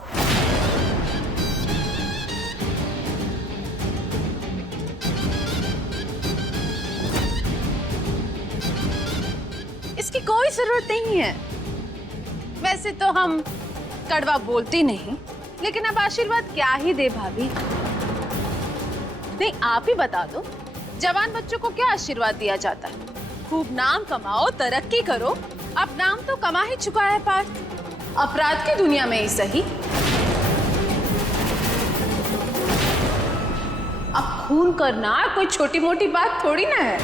इसकी कोई जरूरत नहीं है। वैसे तो हम कड़वा बोलती नहीं, लेकिन अब आशीर्वाद क्या ही दे भाभी। नहीं, आप ही बता दो, जवान बच्चों को क्या आशीर्वाद दिया जाता है? खूब नाम कमाओ, तरक्की करो। अब नाम तो कमा ही चुका है पार्थ, अपराध की दुनिया में ही सही। अब खून करना कोई छोटी मोटी बात थोड़ी ना है।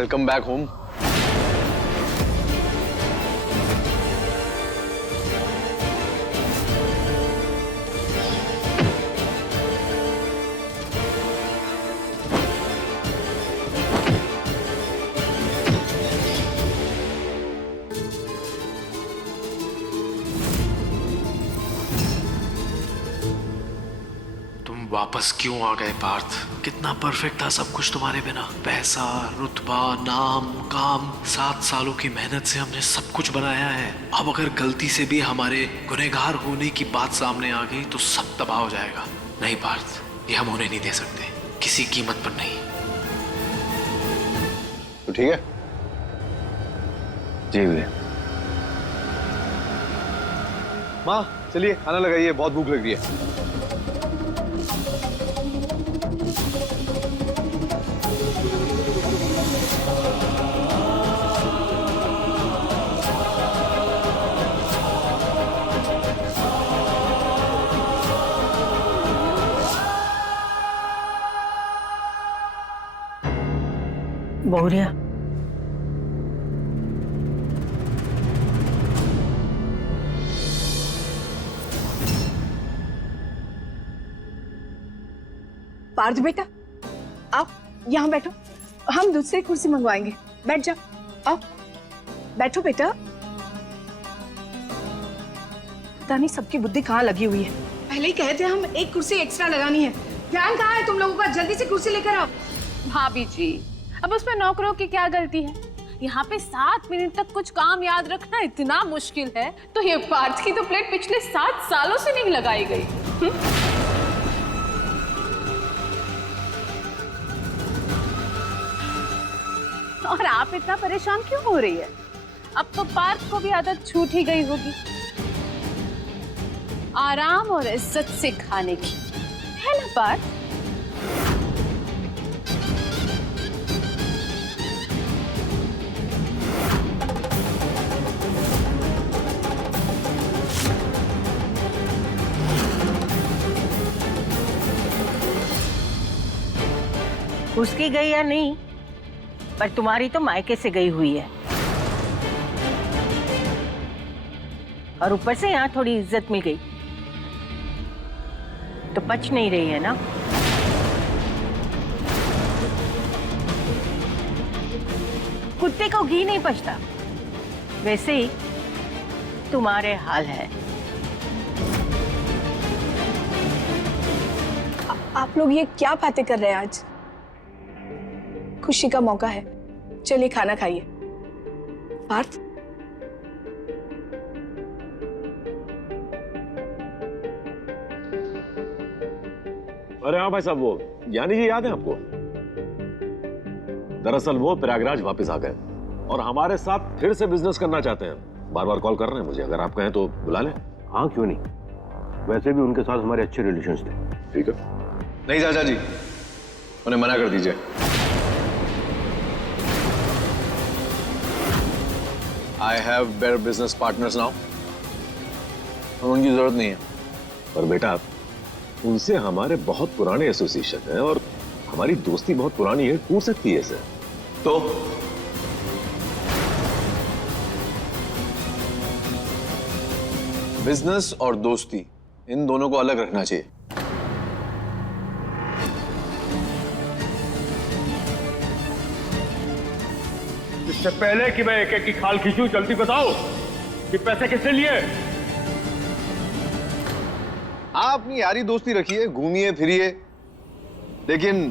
Welcome back home. वापस क्यों आ गए पार्थ? कितना परफेक्ट था सब कुछ तुम्हारे बिना। पैसा, रुतबा, नाम, काम, 7 सालों की मेहनत से हमने सब कुछ बनाया है। अब अगर गलती से भी हमारे गुनहगार होने की बात सामने आ गई तो सब तबाह हो जाएगा। नहीं पार्थ, ये हम होने नहीं दे सकते, किसी कीमत पर नहीं। तो ठीक है जी भैया। माँ चलिए खाना लगाइए, बहुत भूख लग रही है। बहुरिया, पार्थ बेटा, आप यहाँ बैठो, हम दूसरी कुर्सी मंगवाएंगे। बैठ जाओ, आओ बैठो बेटा। पता नहीं सबकी बुद्धि कहाँ लगी हुई है। पहले ही कहते हम एक कुर्सी एक्स्ट्रा लगानी है। ध्यान कहाँ है तुम लोगों का? जल्दी से कुर्सी लेकर आओ। भाभी जी, अब उसमें नौकरों की क्या गलती है? यहाँ पे 7 मिनट तक कुछ काम याद रखना इतना मुश्किल है, तो ये पार्थ की तो प्लेट पिछले 7 सालों से नहीं लगाई गई। और आप इतना परेशान क्यों हो रही है? अब तो पार्थ को भी आदत छूट ही गई होगी आराम और इज्जत से खाने की, है ना पार्थ? उसकी गई या नहीं, पर तुम्हारी तो मायके से गई हुई है, और ऊपर से यहाँ थोड़ी इज्जत मिल गई तो पच नहीं रही है ना। कुत्ते को घी नहीं पचता, वैसे ही तुम्हारे हाल है। आप लोग ये क्या बातें कर रहे हैं? आज खुशी का मौका है, चलिए खाना खाइए। पार्थ, अरे हाँ भाई साहब, वो यानी जी याद है आपको? दरअसल वो प्रयागराज वापस आ गए और हमारे साथ फिर से बिजनेस करना चाहते हैं। बार बार कॉल कर रहे हैं मुझे, अगर आप कहें तो बुला लें। हाँ क्यों नहीं, वैसे भी उनके साथ हमारे अच्छे रिलेशंस थे। ठीक है। नहीं चाचा जी, उन्हें मना कर दीजिए। I have better business partners now. उनकी जरूरत नहीं है। पर बेटा, उनसे हमारे बहुत पुराने एसोसिएशन है और हमारी दोस्ती बहुत पुरानी है, टूट सकती है सर। तो बिजनेस और दोस्ती, इन दोनों को अलग रखना चाहिए। इससे पहले कि मैं एक एक की खाल खींचूं, जल्दी बताओ कि पैसे किससे लिए? आप अपनी यारी दोस्ती रखिए, घूमिए फिरिए, लेकिन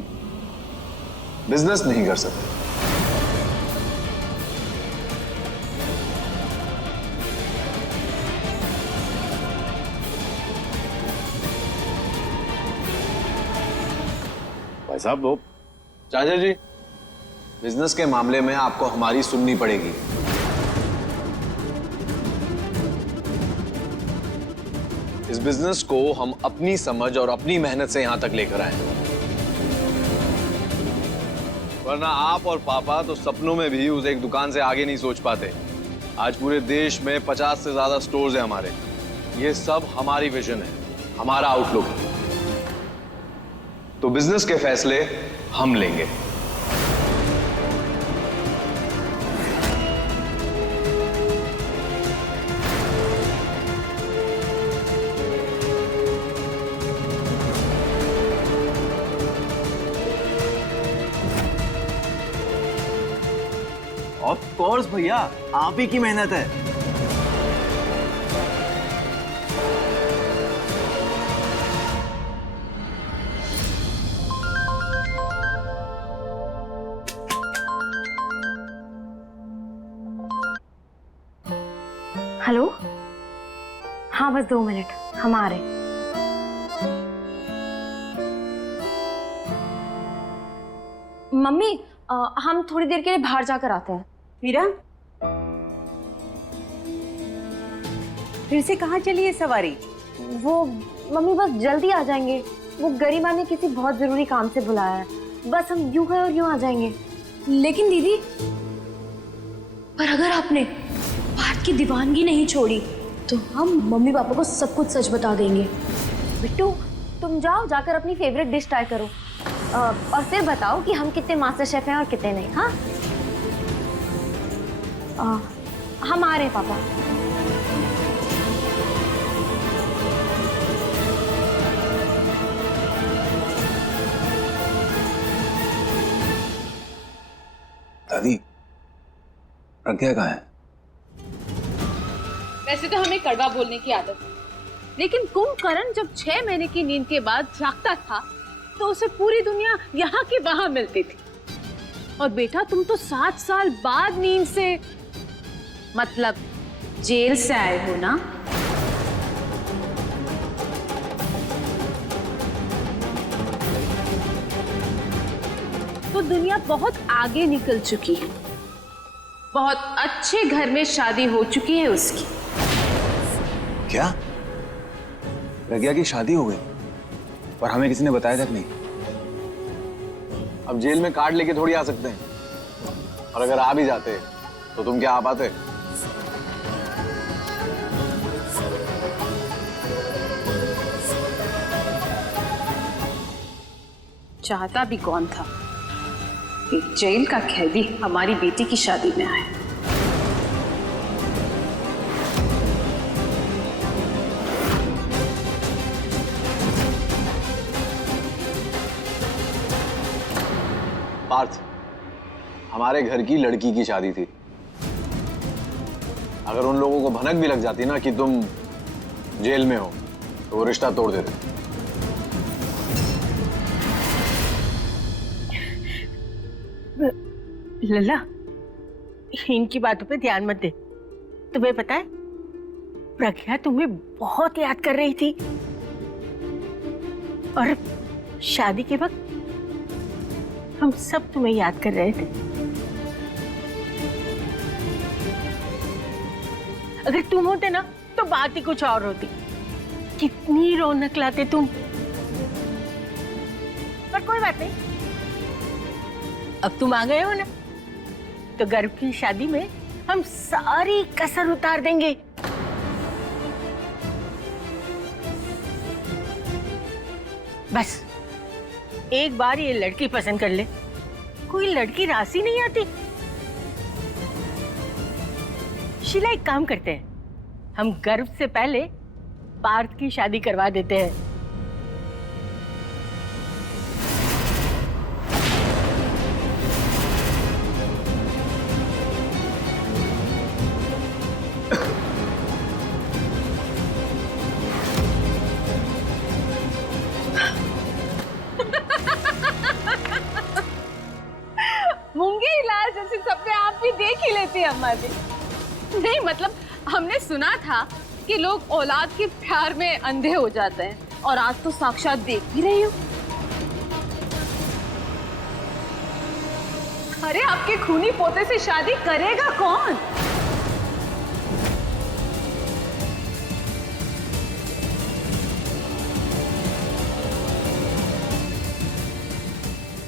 बिजनेस नहीं कर सकते। भाई साहब, वो चाचा जी, बिजनेस के मामले में आपको हमारी सुननी पड़ेगी। इस बिजनेस को हम अपनी समझ और अपनी मेहनत से यहां तक लेकर आए हैं, वरना आप और पापा तो सपनों में भी उस एक दुकान से आगे नहीं सोच पाते। आज पूरे देश में 50 से ज्यादा स्टोर्स हैं हमारे। ये सब हमारी विजन है, हमारा आउटलुक है। तो बिजनेस के फैसले हम लेंगे। कोर्स भैया, आप ही की मेहनत है। हेलो, हाँ बस 2 मिनट, हम आ रहे। मम्मी हम थोड़ी देर के लिए बाहर जाकर आते हैं। मीरा, फिर से कहाँ चली है सवारी? वो मम्मी बस जल्दी आ जाएंगे, वो गरिमा ने किसी बहुत जरूरी काम से बुलाया है, बस हम यूं है और यूं आ जाएंगे। लेकिन दीदी, पर अगर आपने पार्थ की दीवानगी नहीं छोड़ी तो हम मम्मी पापा को सब कुछ सच बता देंगे। बिट्टू तुम जाओ, जाकर अपनी फेवरेट डिश ट्राई करो और फिर बताओ कि हम कितने मास्टर शेफ हैं और कितने नहीं। हाँ हम आ रहे हैं पापा। दादी, प्रज्ञा कहाँ है? वैसे तो हमें कड़वा बोलने की आदत है, लेकिन कुंभकर्ण जब 6 महीने की नींद के बाद जागता था तो उसे पूरी दुनिया यहाँ की वहां मिलती थी। और बेटा तुम तो 7 साल बाद नींद से, मतलब जेल से आए हो ना? तो दुनिया बहुत आगे निकल चुकी है, बहुत अच्छे घर में शादी हो चुकी है उसकी। क्या? प्रज्ञा की शादी हो गई और हमें किसी ने बताया तक नहीं? अब जेल में कार्ड लेके थोड़ी आ सकते हैं, और अगर आ भी जाते तो तुम क्या आ पाते? चाहता भी कौन था कि जेल का कैदी हमारी बेटी की शादी में आए। पार्थ, हमारे घर की लड़की की शादी थी। अगर उन लोगों को भनक भी लग जाती ना कि तुम जेल में हो तो वो रिश्ता तोड़ देते। लल्ला, इनकी बातों पे ध्यान मत दे। तुम्हें पता है प्रज्ञा तुम्हें बहुत याद कर रही थी, और शादी के वक्त हम सब तुम्हें याद कर रहे थे। अगर तुम होते ना तो बात ही कुछ और होती। कितनी रौनक लाते तुम। पर कोई बात नहीं, अब तुम आ गए हो ना, तो गर्व की शादी में हम सारी कसर उतार देंगे। बस एक बार ये लड़की पसंद कर ले, कोई लड़की रासी नहीं आती। शीला, एक काम करते हैं, हम गर्व से पहले पार्थ की शादी करवा देते हैं। मूंगे इलाज जैसे सपने आप भी देख ही लेती है अम्मा जी। नहीं मतलब हमने सुना था कि लोग औलाद के प्यार में अंधे हो जाते हैं, और आज तो साक्षात देख भी रही हूँ। अरे आपके खूनी पोते से शादी करेगा कौन?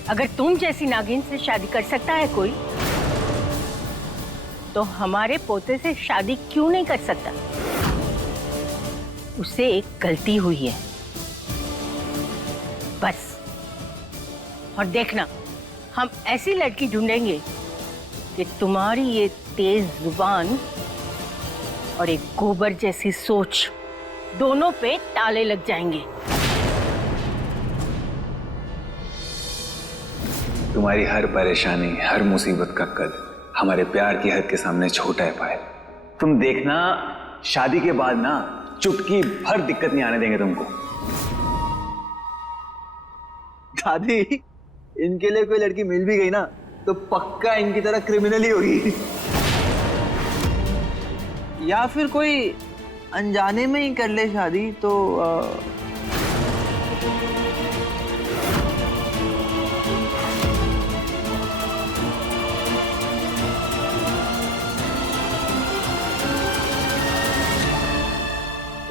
अगर तुम जैसी नागिन से शादी कर सकता है कोई, तो हमारे पोते से शादी क्यों नहीं कर सकता? उसे एक गलती हुई है बस। और देखना, हम ऐसी लड़की ढूंढेंगे कि तुम्हारी ये तेज जुबान और एक गोबर जैसी सोच दोनों पे ताले लग जाएंगे। तुम्हारी हर परेशानी, हर मुसीबत का कल हमारे प्यार की हद के सामने छोटा है पायल। तुम देखना, शादी के बाद ना चुटकी भर दिक्कत नहीं आने देंगे तुमको। दादी, इनके लिए कोई लड़की मिल भी गई ना तो पक्का इनकी तरह क्रिमिनल ही होगी, या फिर कोई अनजाने में ही कर ले शादी तो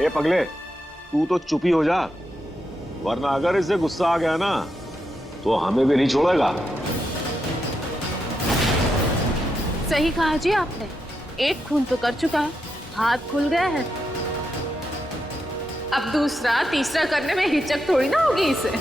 ए पगले, तू तो चुप ही हो जा, वरना अगर इसे गुस्सा आ गया ना तो हमें भी नहीं छोड़ेगा। सही कहा जी आपने, एक खून तो कर चुका है, हाथ खुल गया है। अब दूसरा तीसरा करने में हिचक थोड़ी ना होगी इसे।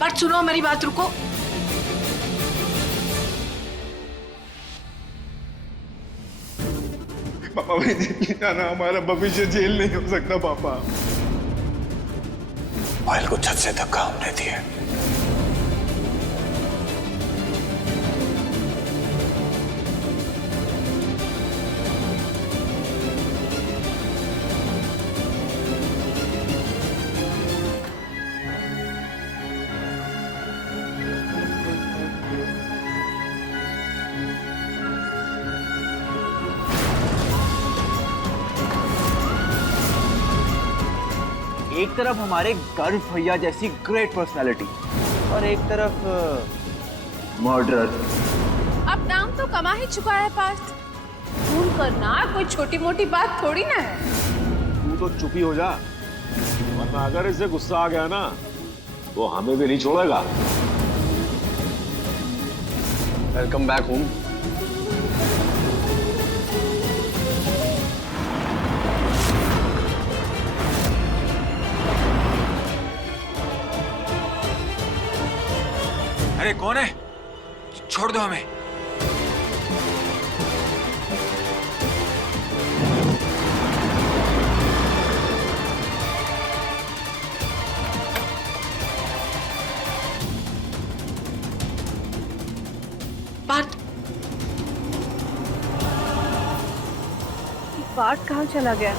बात सुनो, मेरी बात रुको। पापा वैसे जाना, हमारा भविष्य जेल नहीं हो सकता पापा। पायल को छत से धक्का हमने दिया। एक तरफ हमारे गर्व भैया जैसी ग्रेट पर्सनालिटी और एक तरफ मर्डर। अब नाम तो कमा ही चुका है पार्थ, खून करना कोई छोटी मोटी बात थोड़ी ना है। तू तो चुप ही हो जा, वरना अगर इसे गुस्सा आ गया ना तो हमें भी नहीं छोड़ेगा। Welcome back home. अरे कौन है? छोड़ दो हमें। पार्थ कहाँ चला गया?